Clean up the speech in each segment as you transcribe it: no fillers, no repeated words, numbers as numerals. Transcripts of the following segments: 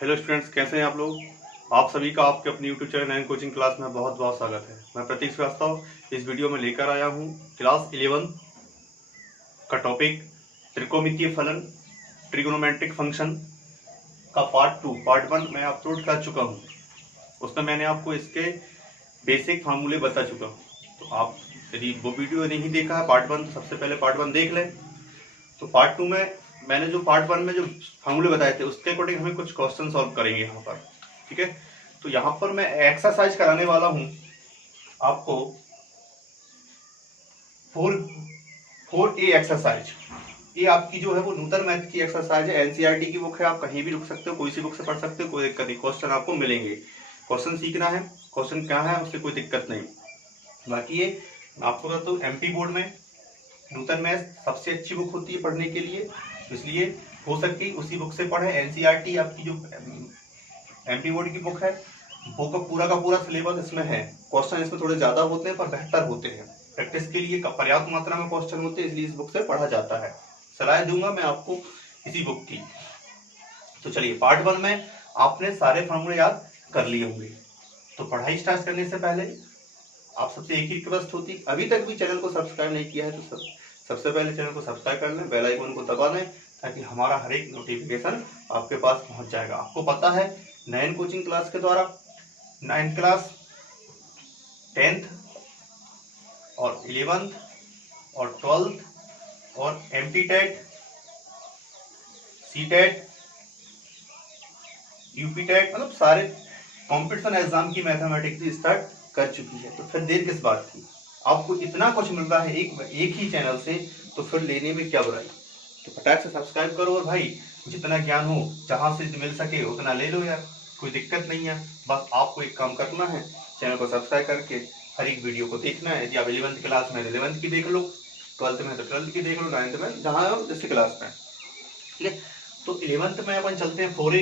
Hello students, कैसे हैं आप लोग। आप सभी का आपके अपनी यूट्यूब चैनल नयन कोचिंग क्लास में बहुत बहुत स्वागत है। मैं प्रतीक श्रीवास्तव इस वीडियो में लेकर आया हूं क्लास 11 का टॉपिक त्रिकोणमितीय फलन ट्रिगोनोमेट्रिक फंक्शन का पार्ट 1 मैं अपलोड कर चुका हूं। उसमें मैंने आपको इसके बेसिक फार्मूले बता चुका हूं। तो आप यदि वो वीडियो नहीं देखा है पार्ट 1 तो सबसे पहले पार्ट 1 देख लें। तो पार्ट 2 में मैंने जो पार्ट 1 में जो फार्मूले बताए थे उसके अकॉर्डिंग हमें कुछ क्वेश्चन सॉल्व करेंगे यहाँ पर। ठीक है, तो यहाँ पर मैं एक्सरसाइज कराने वाला हूँ आपको 4A एक्सरसाइज। ये आपकी जो है वो नूतन मैथ की एक्सरसाइज है, एनसीईआरटी की बुक है। आप कहीं भी रुक सकते हो, कोई सी बुक से पढ़ सकते हो, कोई दिक्कत नहीं। क्वेश्चन आपको मिलेंगे, क्वेश्चन सीखना है, क्वेश्चन क्या है उससे कोई दिक्कत नहीं। बाकी ये आपको बताता हूँ, एमपी बोर्ड में नूतन मैथ सबसे अच्छी बुक होती है पढ़ने के लिए, इसलिए हो सके उसी बुक से पढ़े। एनसीईआरटी आपकी जो एमपी बोर्ड की बुक है वो का पूरा सिलेबस इसमें है। क्वेश्चन इसमें थोड़े ज्यादा होते हैं पर बेहतर होते हैं, प्रैक्टिस के लिए पर्याप्त मात्रा में क्वेश्चन होते हैं, इसलिए इस बुक से पढ़ा जाता है। सलाह दूंगा मैं आपको इसी बुक की। तो चलिए, पार्ट 1 में आपने सारे फॉर्मूले याद कर लिए होंगे। तो पढ़ाई स्टार्ट करने से पहले आप सबसे एक ही रिक्वेस्ट होती, अभी तक भी चैनल को सब्सक्राइब नहीं किया है तो सबसे पहले चैनल को सब्सक्राइब कर लें, बेल आइकन को दबा दें, ताकि हमारा हर एक नोटिफिकेशन आपके पास पहुंच जाएगा। आपको पता है नयन कोचिंग क्लास के द्वारा 9th क्लास, 10th और 11th और 12th और MT TET, C TET, UP TET, मतलब सारे कॉम्पिटिशन एग्जाम की मैथमेटिक्स स्टार्ट कर चुकी है। तो फिर देर किस बात की, आपको इतना कुछ मिल रहा है एक ही चैनल से, तो फिर लेने में क्या बुराई। तो फटाक से सब्सक्राइब करो और भाई जितना ज्ञान हो जहां से मिल सके उतना ले लो यार, कोई दिक्कत नहीं है। बस आपको एक काम करना है, चैनल को सब्सक्राइब करके हर एक वीडियो को देखना है। यदि आप 11th क्लास में 11th की देख लो, 12th में तो 12th की देख लो, 9th में जहाँ जिस क्लास में। ठीक है, तो 11th में अपन चलते हैं। 4A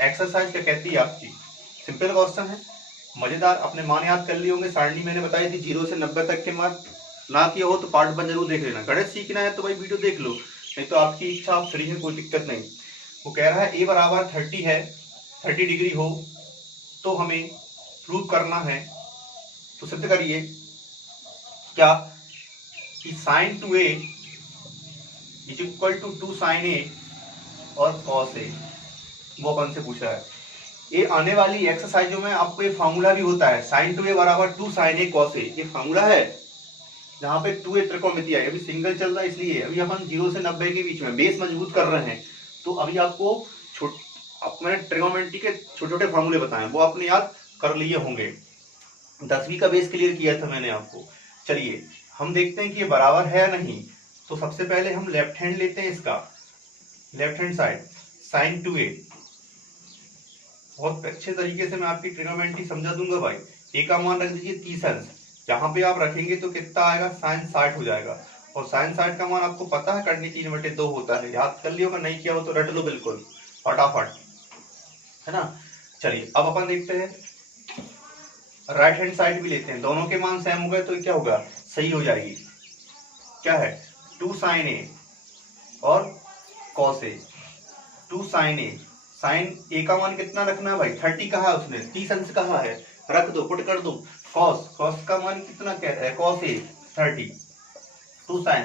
एक्सरसाइज क्या कहती है आपकी, सिंपल क्वेश्चन है, मजेदार। अपने मान याद कर लिए होंगे, सारणी मैंने बताई थी 0 से 90 तक के मार्क। ना किया हो तो पार्ट 1 जरूर देख लेना। गणित सीखना है तो भाई वीडियो देख लो, नहीं तो आपकी इच्छा, आप फ्री है, कोई दिक्कत नहीं। वो कह रहा है a बराबर 30 है, 30 डिग्री हो तो हमें प्रूव करना है। तो सिद्ध करिए क्या कि sin 2a is equal to 2 sin a और cos a। वो अपन से पूछा है। ये आने वाली एक्सरसाइजों में आपको ये फार्मूला भी होता है, sin 2a बराबर 2 sin a cos a। ये फार्मूला है जहाँ पे 2a त्रिकोणमितीय है। अभी सिंगल चल रहा है, इसलिए अभी अपन 0 से 90 के बीच में बेस मजबूत कर रहे हैं। तो अभी आपको मैंने ट्रिगोनोमेट्री के छोटे छोटे फार्मूले बताए, वो आपने याद कर लिए होंगे। 10वीं का बेस क्लियर किया था मैंने आपको। चलिए हम देखते हैं कि ये बराबर है या नहीं। तो सबसे पहले हम लेफ्ट हैंड लेते हैं, इसका left hand side sin 2a। बहुत अच्छे तरीके से मैं आपकी ट्रिगोनोमेट्री समझा दूंगा भाई। a का मान रख दीजिए 30 अंश, यहाँ पे आप रखेंगे तो कितना आएगा, sin 60 हो जाएगा। और sin 60 का मान आपको पता है, करनी 3/2 होता है। याद कर लियो, अगर नहीं किया हो तो रट लो बिल्कुल फटाफट, है ना। चलिए अब अपन देखते हैं, राइट हैंड साइड भी लेते हैं। दोनों के मान सेम हो गए तो क्या होगा, सही हो जाएगी। क्या है, 2 sin a और cos a। 2 sin a, sine a का मान कितना रखना है भाई, 30 कहा है उसने, 30 अंश कहा है, रख दो, पुट कर दो। cos का मान कितना कह रहा है, cos a 30। 2 sin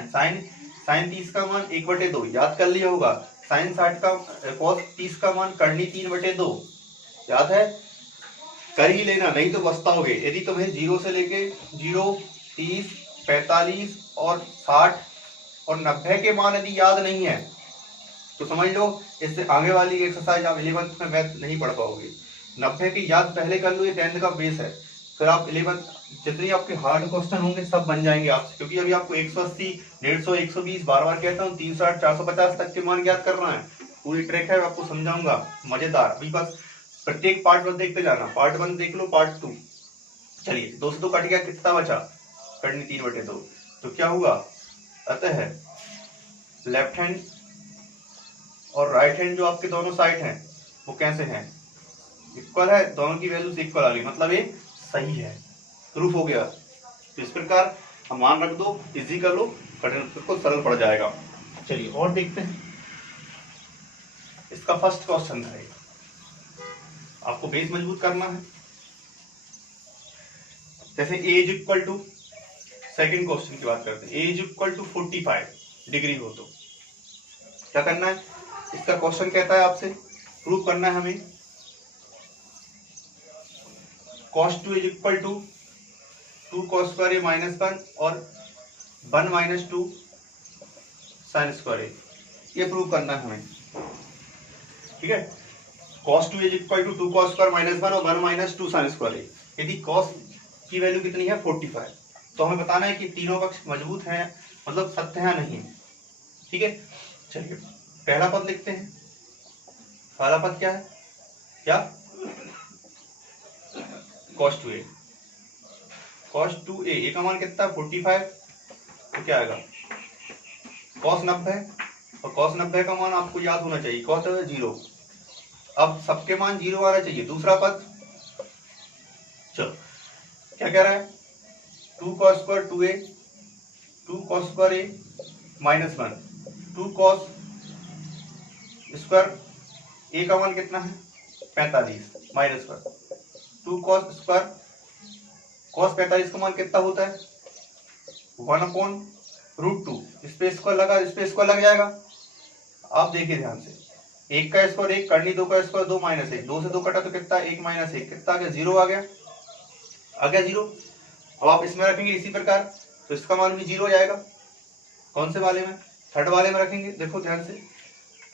30 का मान 1/2, याद कर लिया होगा। sin 60 का cos 30 का मान करनी 3/2, याद है, कर ही लेना, नहीं तो पछताओगे। यदि तुम्हें 0 से लेके 0, 30, 45 और 60 और 90 के मान यदि याद नहीं है तो समझ लो इससे आगे वाली एक्सरसाइज आप 11th में मैथ नहीं पढ़ पाओगे। 90 की याद पहले कर लो, ये 10th का बेस है। फिर आप 11th जितनी आपके हार्ड क्वेश्चन होंगे सब बन जाएंगे आपसे, क्योंकि अभी आपको 180, 150, 120 बार बार कहता हूँ, 360, 450 तक के मान याद करना है। पूरी ट्रैक है, आपको समझाऊंगा मजेदार। अभी बस प्रत्येक पार्ट 1 देखते जाना, पार्ट 1 देख लो, पार्ट 2। चलिए 2 से 2 कट गया, कितना बचा, करनी 3/2। तो क्या हुआ, अतः लेफ्ट हैंड और राइट हैंड जो आपके दोनों साइड हैं वो कैसे हैं, इक्वल है, दोनों की वैल्यूज इक्वल आ गई, मतलब ये सही है, प्रूफ हो गया। तो इस प्रकार हम मान रख दो, इजी कर लो, कठिन को सरल पड़ जाएगा। चलिए और देखते हैं, इसका फर्स्ट क्वेश्चन है। आपको बेस मजबूत करना है। जैसे A is equal to, second question की बात करते हैं, A is equal to 45 degree हो तो क्या करना है। इसका क्वेश्चन कहता है आपसे प्रूव करना है हमें cos 2 is equal to 2 cos square a minus 1 और 1 माइनस 2 साइन स्क्वायर ए, ये प्रूव करना है हमें। ठीक है, cos 2 is equal to 2 cos square minus 1 और 1 माइनस 2 साइन स्क्वायर ए। यदि cos की वैल्यू कितनी है 45, तो हमें बताना है कि तीनों पक्ष मजबूत हैं, मतलब सत्य है नहीं। ठीक है, चलिए पहला पद लिखते हैं। पहला पद क्या है, क्या cos 2a, cos 2a का मान कितना है 45, तो क्या आएगा cos 90, और cos 90 का मान आपको याद होना चाहिए cos 0। अब सबके मान 0 आना चाहिए। दूसरा पद, चलो क्या कह रहा है 2 cos square 2a, 2 cos square a minus 1, 2 cos square a का मान कितना है 45 माइनस 1, 2 cos स्क्वायर, cos 45 का मान कितना होता है 1/√2, स्पेस स्क्वायर लगा, स्पेस स्क्वायर लग जाएगा। आप देखिए ध्यान से, 1 का स्क्वायर 1, करनी 2 का स्क्वायर 2 माइनस 1, 2 से 2 कटा तो कितना 1 माइनस 1, कितना आ गया 0 आ गया, 0। अब आप इसमें रखेंगे इसी प्रकार तो इसका मान भी 0 हो जाएगा। कौन से वाले में, थर्ड वाले में रखेंगे, देखो ध्यान से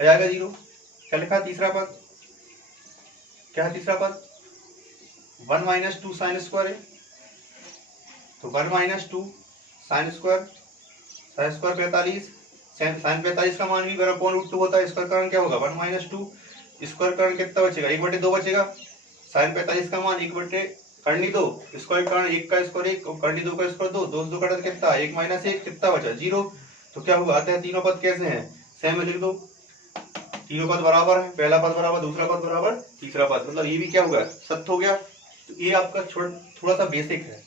आ जाएगा 0। क्या लिखा तीसरा पद, क्या है तीसरा पद 1 माइनस 2 साइन स्क्वायर है, तो 1 minus 2 sine square, sine square 45, sine 45 का मान भी √2 होता है। इसका कारण क्या होगा 1 माइनस 2, स्क्वायर कारण कितना बचेगा 1/2 बचेगा। साइन 45 का मान 1/, करनी 2, स्क्वायर कारण 1 का स्क्वायर 1 और करनी 2 का स्क्वायर 2, 2 से 2 कटा तो कितना 1 माइनस 1, कितना बचा 0। तो क्या हुआ, आते हैं तीनों पद कैसे हैं सेम लिख दो, तीनों पद बराबर है, पहला पद बराबर दूसरा पद बराबर तीसरा पद, मतलब ये भी क्या हुआ सत्य हो गया। तो ये आपका थोड़ा सा बेसिक है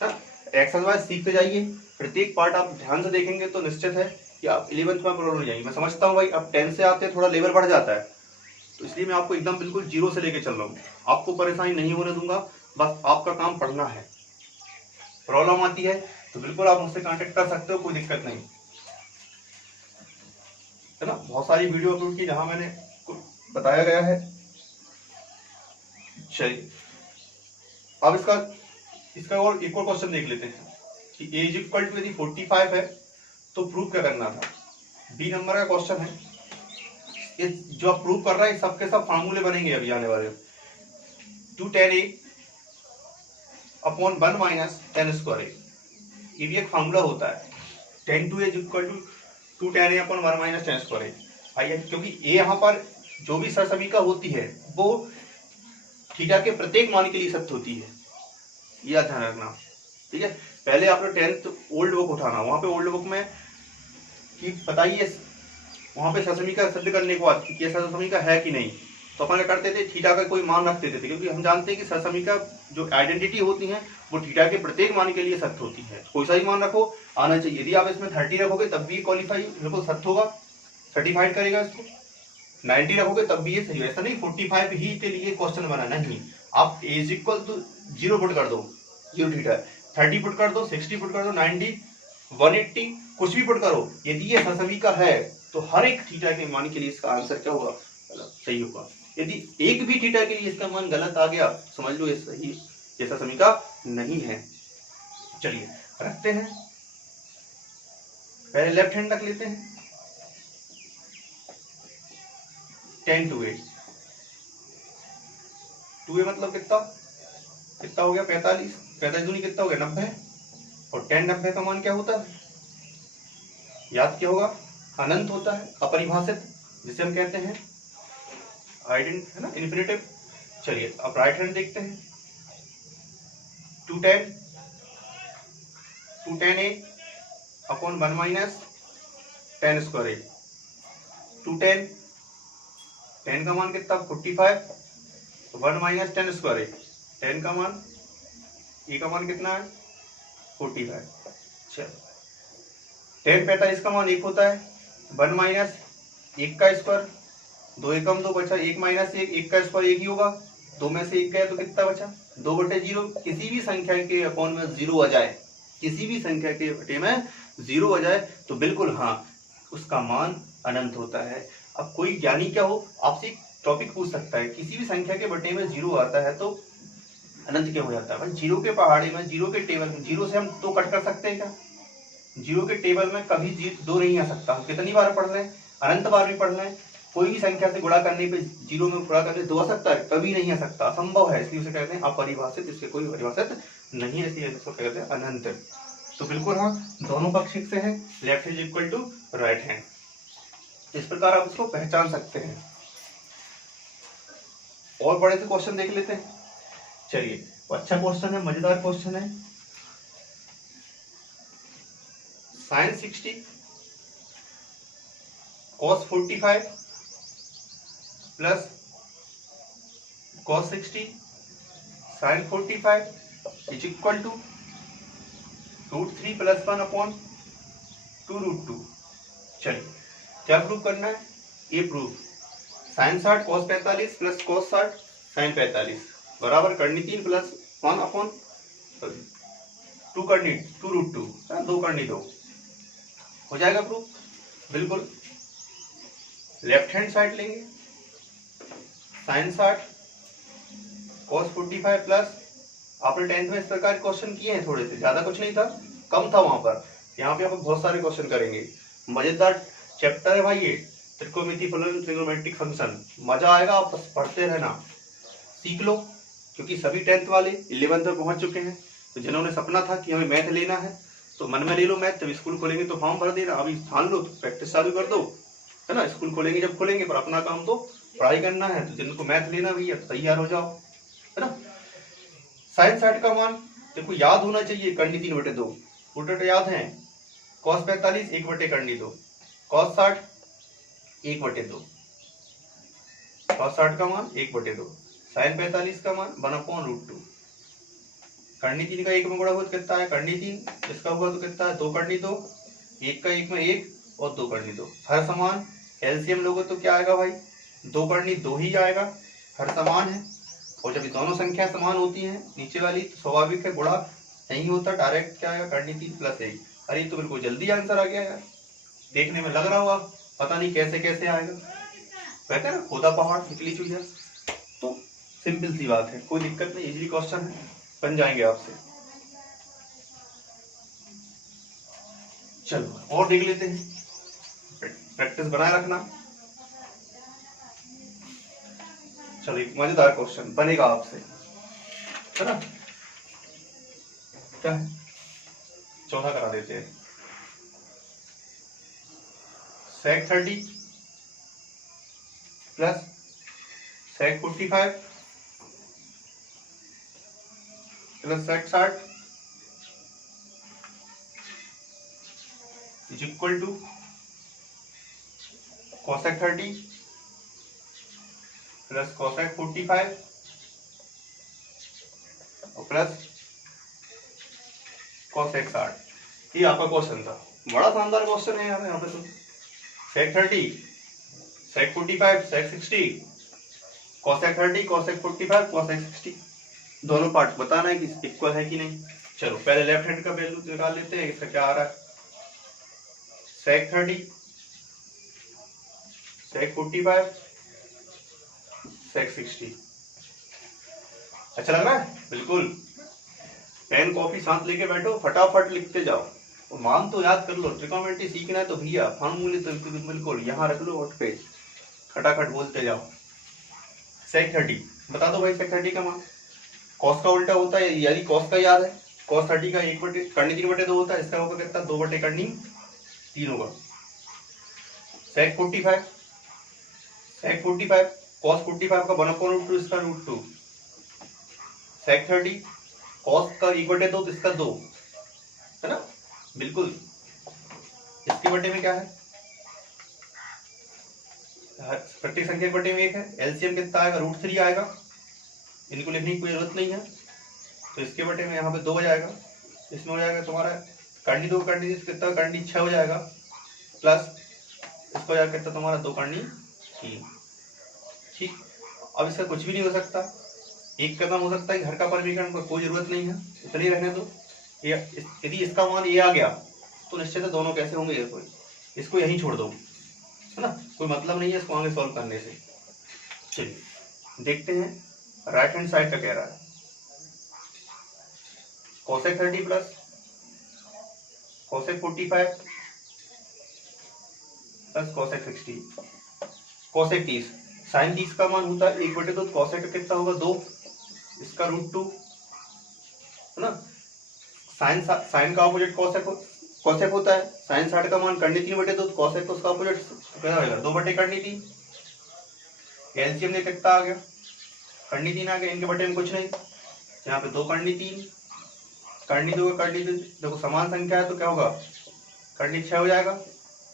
ना, एक्सरसाइज सीखते जाइए, प्रत्येक पार्ट आप ध्यान से देखेंगे तो निश्चित है कि आप 11th में प्रॉब्लम नहीं जाएंगे। मैं समझता हूँ भाई अब 10 से आते हैं थोड़ा लेवल बढ़ जाता है, तो इसलिए मैं आपको एकदम बिल्कुल 0 से लेके चल रहा हूँ, आपको परेशानी नहीं होने दूंगा, बस आपका काम पढ़ना है। प्रॉब्लम आती है तो बिल्कुल आप मुझसे कांटेक्ट कर सकते हो, कोई दिक्कत नहीं है ना। बहुत सारी वीडियो अपलोड की जहां मैंने बताया गया है। चलिए अब इसका और एक और क्वेश्चन देख लेते हैं कि ए इज इक्वल टू यदि 45 है तो प्रूव क्या करना था। बी नंबर का क्वेश्चन है, ये जो आप प्रूव कर रहा है सबके सब फार्मूले बनेंगे अभी आने वाले। 2 tan a upon 1 minus tan square a, ये भी एक फार्मूला होता है। tan 2a is equal to 2 tan a upon 1 minus tan square a। आइए, क्योंकि a यहाँ पर जो भी सरसमीका होती है वो थीटा के प्रत्येक मान के लिए सत्य होती है, यह ध्यान रखना। ठीक है, पहले आप लोग 10th ओल्ड बुक उठाना, वहां पे ओल्ड बुक में कि बताइए वहां पे सरसमीका सिद्ध करने के बाद कि सरसमीका है कि नहीं, तो अपन क्या करते थे थीटा का कोई मान रख देते थे, क्योंकि हम जानते हैं कि सरसमीका जो आइडेंटिटी होती है वो थीटा के प्रत्येक मान के लिए सत्य होती है। कोई सा ही मान रखो आना चाहिए। यदि आप इसमें 30 रखोगे तब भी क्वालिफाई बिल्कुल सत्य होगा, सर्टिफाइड करेगा इसको। 90 रखोगे तब भी ये सही है, ऐसा नहीं 45 ही के लिए क्वेश्चन बनाना नहीं। आप इज इक्वल टू 0 पुट कर दो, 0 थीटा, 30 पुट कर दो, 60 पुट कर दो, 90, 180 कुछ भी पुट करो, यदि ये सरसमीका है तो हर एक थीटा के मान के लिए इसका आंसर क्या होगा, सही होगा। यदि एक भी थीटा के लिए इसका मान गलत आ गया समझ लो ये सही, ये सरसमीका नहीं है। चलिए रखते हैं, पहले लेफ्ट हैंड रख लेते हैं। 10 to 8, 2a मतलब कितना हो गया 45, 45 दूनी कितना हो गया 90, और 10 90 का मान क्या होता है याद क्या होगा, अनंत होता है, अपरिभाषित, जिसे हम कहते हैं आइडेंट है ना, इन्फिनिटिव। चलिए अब राइट हैंड देखते हैं। 2 tan a upon 1 minus tan square a। 2 tan का मान कितना 45, 1 minus tan square a, tan का मान a का मान कितना है 45। चलो tan 45 का मान 1 होता है, 1 माइनस 1 का स्क्वायर, 2 एकम 2 बचा 1 माइनस 1, 1 का स्क्वायर 1 ही होगा, 2 में से 1 गया तो कितना बचा, 2/0। किसी भी संख्या के अपॉन में 0 आ जाए, किसी भी संख्या के बटे में 0 आ जाए तो बिल्कुल हाँ उसका मान अनंत होता है। अब कोई ज्ञानी क्या हो आपसे एक टॉपिक पूछ सकता है, किसी भी संख्या के बटे में 0 आता है तो अनंत क्या हो जाता है। भाई 0 के पहाड़े में, 0 के टेबल में 0 से हम 2 कट कर सकते हैं क्या? 0 के टेबल में कभी 2 नहीं आ सकता। हम कितनी बार पढ़ रहे हैं, अनंत बार भी पढ़ रहे हैं। कोई भी संख्या से गुणा करने पे 0 में गुणा करने 2 आ सकता है? कभी नहीं आ सकता, असंभव है। इसलिए उसे कहते हैं अपरिभाषित, इसके कोई परिभाषित नहीं है, इसलिए इसको कहते हैं अनंत। तो बिल्कुल हाँ दोनों पक्ष से है, left hand equal to right hand. इस प्रकार आप इसको पहचान सकते हैं। और बड़े से क्वेश्चन देख लेते हैं। चलिए अच्छा क्वेश्चन है, मजेदार क्वेश्चन है। sin 60 cos 45 plus cos 60 sin 45 is equal to √3 + 1 upon 2√2। चलिए क्या प्रूव करना है, ये proof sin 60 cos 45 plus cos 60 sin 45 बराबर करनी 3 + 1 अपॉन 2 करनी 2√2, 2 करनी 2 हो जाएगा प्रूफ। बिल्कुल लेफ्ट हैंड साइड लेंगे, sin 60 cos 45 प्लस, आपने 10th में इस प्रकार क्वेश्चन किए हैं, थोड़े से, ज्यादा कुछ नहीं था, कम था वहां पर। यहाँ पे आप बहुत सारे क्वेश्चन करेंगे। मजेदार चैप्टर है भाई ये, त्रिकोणमिति फलन, ट्रिग्नोमेट्रिक फंक्शन। मजा आएगा, आप बस पढ़ते रहना, सीख लो। क्योंकि सभी 10th वाले 11th में पहुंच चुके हैं, तो जिन्होंने सपना था कि हमें मैथ लेना है तो मन में ले लो मैथ। जब स्कूल खोलेंगे तो फॉर्म भर देना, अभी ठान लो तो प्रैक्टिस चालू कर दो, है ना। स्कूल खोलेंगे जब खोलेंगे, पर अपना काम तो पढ़ाई करना है। तो जिनको मैथ लेना भैया तो तैयार हो जाओ, है ना। sin 60 का मान देखो याद होना चाहिए, करनी 3/2 उल्टा याद है। cos 45 1/2, cos 60 1/2, cos 60 का मान 1/2, sin 45 का मान 1/√2। करनी 3 का 1 में गुणा हुआ तो कितना है, करनी 3 इसका हुआ तो कितना है, 2 करनी 2, 1 का 1 में 1 और 2 करनी 2। हर समान एलसीएम लोगे तो क्या आएगा भाई, 2 करनी 2 ही आएगा, हर समान है। और जब ये दोनों संख्या समान होती हैं नीचे वाली, तो स्वाभाविक है गुणा नहीं होता, डायरेक्ट क्या आएगा, करनी 3 + 1। अरे तो बिल्कुल जल्दी आंसर आ गया यार, देखने में लग रहा होगा पता नहीं कैसे कैसे आएगा, वैसे ना खोदा पहाड़ निकली चुई है। तो सिंपल सी बात है, कोई दिक्कत नहीं, इजीली क्वेश्चन है, बन जाएंगे आपसे। चलो और देख लेते हैं, प्रैक्टिस बनाए रखना। चलो एक मजेदार क्वेश्चन बनेगा आपसे, है ना। क्या है, चौथा करा देते हैं। sec 30 plus sec 45 plus sec 60 is equal to cosec 30 plus cosec 45 और प्लस cosec 60। ये आपका क्वेश्चन था, बड़ा शानदार क्वेश्चन है यार। यहाँ पे तो sec 30 sec 45 sec 60, cosec 30 cosec 45 cosec 60, दोनों पार्ट बताना है कि इक्वल है कि नहीं। चलो पहले लेफ्ट हैंड का वैल्यू निकाल लेते हैं, इसका क्या आ रहा है, sec 30 sec 45 sec 60। अच्छा लग रहा है, बिल्कुल। पेन कॉपी साथ लेके बैठो, फटाफट लिखते जाओ, और मान तो याद कर लो। ट्रिग्नोमेट्री सीखना है तो भैया फॉर्मूले तो बिल्कुल यहाँ रख लो, और पे खटाखट बोलते जाओ। sec 30 बता दो भाई, sec 30 का मान cos का उल्टा होता है, यानी cos का याद है, cos 30 का 1 करनी 3/2 होता है, इसका होगा कितना, 2 करनी 3 होगा। sec 45 cos 45 का 1/√2, इसका √2। sec 30 cos का 1/2 तो इसका 2, है ना, बिल्कुल। इसके बटे में क्या है, प्रत्येक संख्या के बटे में 1 है, एलसीएम कितना आएगा, √3 आएगा, इनको लिखने की कोई जरूरत नहीं है। तो इसके बटे में यहाँ पे 2 हो जाएगा, इसमें हो जाएगा तुम्हारा करनी 2 करनी कितना, करनी 6 हो जाएगा, प्लस इसको हो जाएगा कितना तुम्हारा, 2 करनी 3। ठीक, अब इसका कुछ भी नहीं हो सकता, एक कदम हो सकता है घर का परिमीकरण, कोई जरूरत नहीं है, इतनी रहने दो। यदि इसका मान ये आ गया तो निश्चित है दोनों कैसे होंगे, ये कोई, इसको यहीं छोड़ दो, है ना, कोई मतलब नहीं है इसको आगे सॉल्व करने से। चलिए देखते हैं राइट हैंड साइड का कह रहा है cosec 30 plus cosec 45 plus cosec 60 cosec 30 sine 30 का मान होता है 1/2, cosec का कितना होगा 2, इसका √2, है ना। साइन का ऑपोजिट cosec होता है, साइन 60 का मान करनी 3/2, cosec उसका ऑपोजिट क्या होगा 2 करनी 3। एलसीएम ने कितना आ गया, करनी 3 आ गया, इनके बटे में कुछ नहीं, यहाँ पे 2 करनी 3, करनी 2 करनी 2, देखो समान संख्या है तो क्या होगा, करनी 6 हो जाएगा,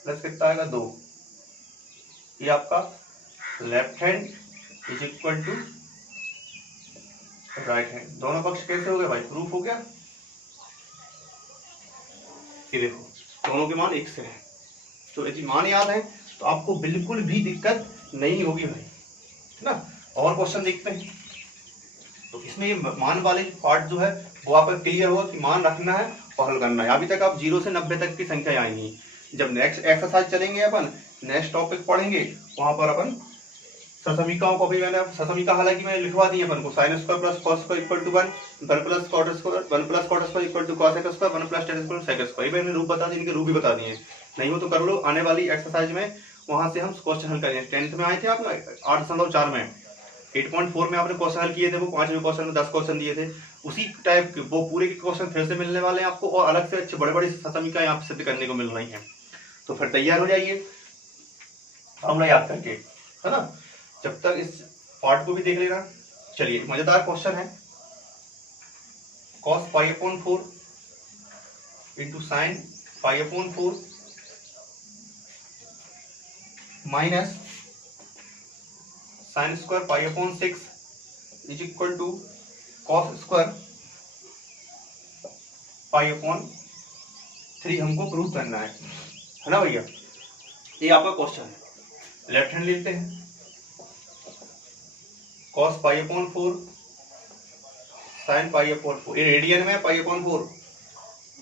प्लस कितना आएगा 2। ये आपका left hand is equal to right hand. दोनों पक्ष कैसे हो गए भाई, प्रूफ हो गया। ये देखो दोनों के मान एक से है, तो यदि मान याद है तो आपको बिल्कुल भी दिक्कत नहीं होगी भाई, है ना। और क्वेश्चन देखते हैं, तो इसमें ये मान वाले पार्ट जो है वो आपका क्लियर होगा कि मान रखना है और हल करना है। अभी तक आप 0 से 90 तक की संख्या आएंगी। जब नेक्स्ट एक्सरसाइज चलेंगे अपन, नेक्स्ट टॉपिक पढ़ेंगे, वहां पर अपन ससमीकाओं को भी मैंने ससमीका हालांकि मैंने लिखवा दी है अपन को, sin square plus cos square equal to 1 plus cot square 1 plus cot square equal to cos square 1 plus tan square sec square. मैंने रूप बता दिए, इनके रूप भी बता दिए, नहीं हो तो कर लो आने वाली एक्सरसाइज में, वहां से हम क्वेश्चन हल करेंगे। 10th में आए थे आप 8.4 में, 8.4 में आपने क्वेश्चन हल किए थे, वो 5वें क्वेश्चन में 10 क्वेश्चन दिए थे, उसी टाइप के वो पूरे के क्वेश्चन फिर से मिलने वाले हैं आपको, और अलग से अच्छे बड़े बड़े समीका यहाँ पे सिद्ध करने को मिल रही है। तो फिर तैयार हो जाइए फॉर्मूला याद करके, है ना। जब तक इस पार्ट को भी देख लेना। चलिए मजेदार क्वेश्चन है, cos π/4 into sine π/4 minus sine square π/6 is equal to cos square π/3 हमको प्रूव करना है ना भैया। ये आपका क्वेश्चन है। लेफ्ट हैंड लेते हैं, cos π/4 sin π/4, ये रेडियन में π/4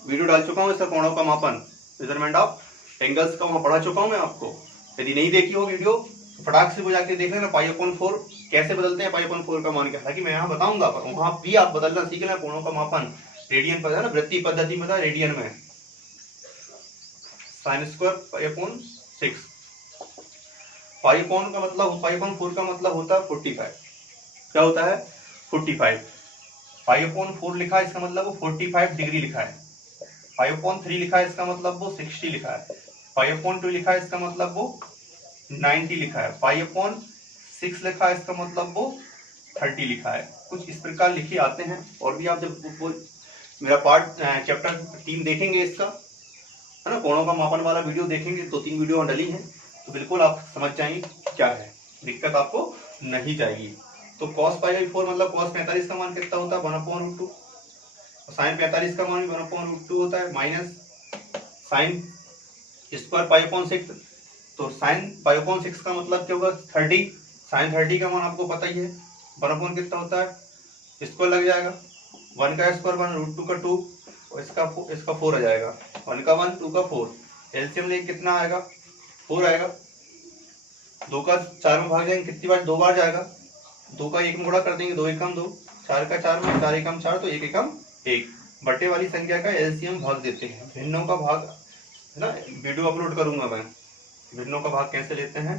वीडियो डाल चुका हूँ, इसका कोणों का मापन मेजरमेंट ऑफ एंगल्स का वहां पढ़ा चुका हूँ मैं आपको। यदि नहीं देखी हो वीडियो तो फटाक से वो जाके देख लेना π/4 कैसे बदलते हैं, π/4 का मान क्या, हालांकि मैं यहाँ बताऊंगा पर वहां भी आप बदलना सीख लेना। कोणों का मापन रेडियन पर है ना, वृत्तीय पद्धति में था रेडियन में, sin स्क्वायर π/6, π/4 का मतलब होता है 45, क्या होता है 45, π/4 लिखा है इसका मतलब वो 45 डिग्री लिखा है, π/3 लिखा है इसका मतलब वो 60 लिखा है, π/2 लिखा है इसका मतलब वो 90 लिखा है, π/6 लिखा है इसका मतलब वो 30 लिखा है। कुछ इस प्रकार लिखे आते हैं। और भी आप जब वो मेरा पार्ट चैप्टर 3 देखेंगे इसका, है ना, कोणों का मापन वाला वीडियो देखेंगे, 2-3 वीडियो डली है, तो बिल्कुल आप समझ जाएंगे क्या है, दिक्कत आपको नहीं जाएगी। तो cos π/4 मतलब cos 45 का मान कितना होता है 1/√2, sin 45 का मान 1/√2 होता है, माइनस sin स्क्वायर π/6, तो sin π/6 का मतलब क्या होगा 30, sin 30 का मान आपको पता ही है, 1/, कितना होता है स्क्वायर लग जाएगा, 1 का स्क्वायर 1√2 का 2, और इसका 4 आ जाएगा, 1 का 1 2 का 4, एलसीएम लेके कितना आएगा 4 आएगा, 2 का 4 में भाग जाएंगे कितनी बार, 2 बार जाएगा, 2 का 1 में गुणा कर देंगे, 2 एकम 2, 4 का 4 में 4 एकम 4, तो 1 एकम 1, बटे वाली संख्या का एलसीएम भाग देते हैं। भिन्नों का भाग है ना, वीडियो अपलोड करूंगा मैं, भिन्नों का भाग कैसे लेते हैं,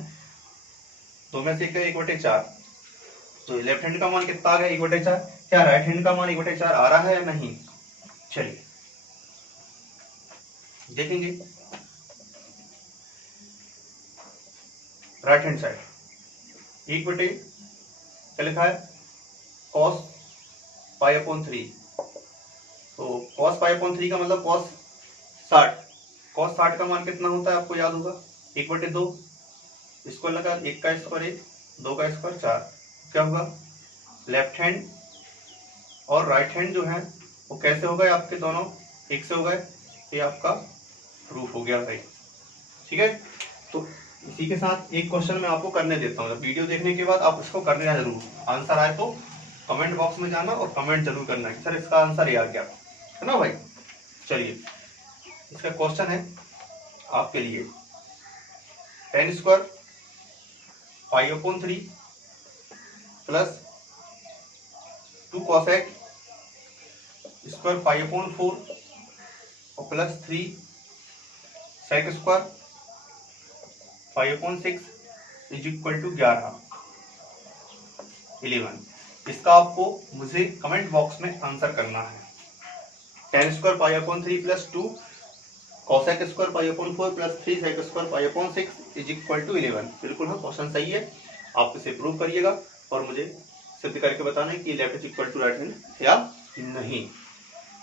2 में से 1/4, तो लेफ्ट हैंड का मान कितना आ गया 1/4, क्या राइट हैंड का मान 1/4 आ रहा है या नहीं, चलिए देखेंगे। राइट हैंड साइड 1/, क्या लिखा है cos π/3, तो cos π/3 का मतलब cos 60 का मान कितना होता है आपको याद होगा 1/2, स्क्वायर लगा 1 का स्क्वायर 1, 2 का स्क्वायर 4, क्या होगा लेफ्ट हैंड और राइट हैंड जो है वो कैसे हो गए आपके दोनों एक से हो गए, ये आपका प्रूफ हो गया भाई, ठीक है। तो इसी के साथ एक क्वेश्चन मैं आपको करने देता हूँ, वीडियो देखने के बाद आप इसको करने जरूर, आंसर आए तो कमेंट बॉक्स में जाना और कमेंट जरूर करना कि सर इसका आंसर ये आ गया, है ना भाई। चलिए इसका क्वेश्चन है आपके लिए, 10 square pi upon 3 plus 2 cosec square pi upon 4 और plus 3 sec square pi upon 6 is equal to 11। इसका आपको मुझे कमेंट बॉक्स में आंसर करना है। 10 square pi upon 3 plus 2 cosec square pi upon 4 plus 3 sec square pi upon 6 is equal to 11। बिल्कुल हाँ, question सही है। आप इसे प्रूव करिएगा और मुझे सिद्ध करके बताना है कि left is equal to right hand या नहीं।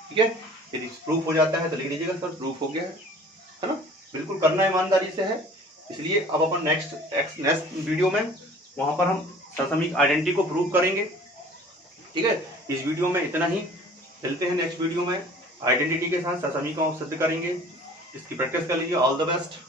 ठीक है, यदि प्रूफ हो जाता है तो लिख लीजिएगा सर प्रूफ हो गया है ना। बिल्कुल करना ईमानदारी से है। इसलिए अब अपन नेक्स्ट वीडियो में वहां पर हम ससमिक आइडेंटिटी को प्रूव करेंगे। ठीक है, इस वीडियो में इतना ही। मिलते हैं नेक्स्ट वीडियो में, आइडेंटिटी के साथ ससमिक को सिद्ध करेंगे। इसकी प्रैक्टिस कर लीजिए। All the best.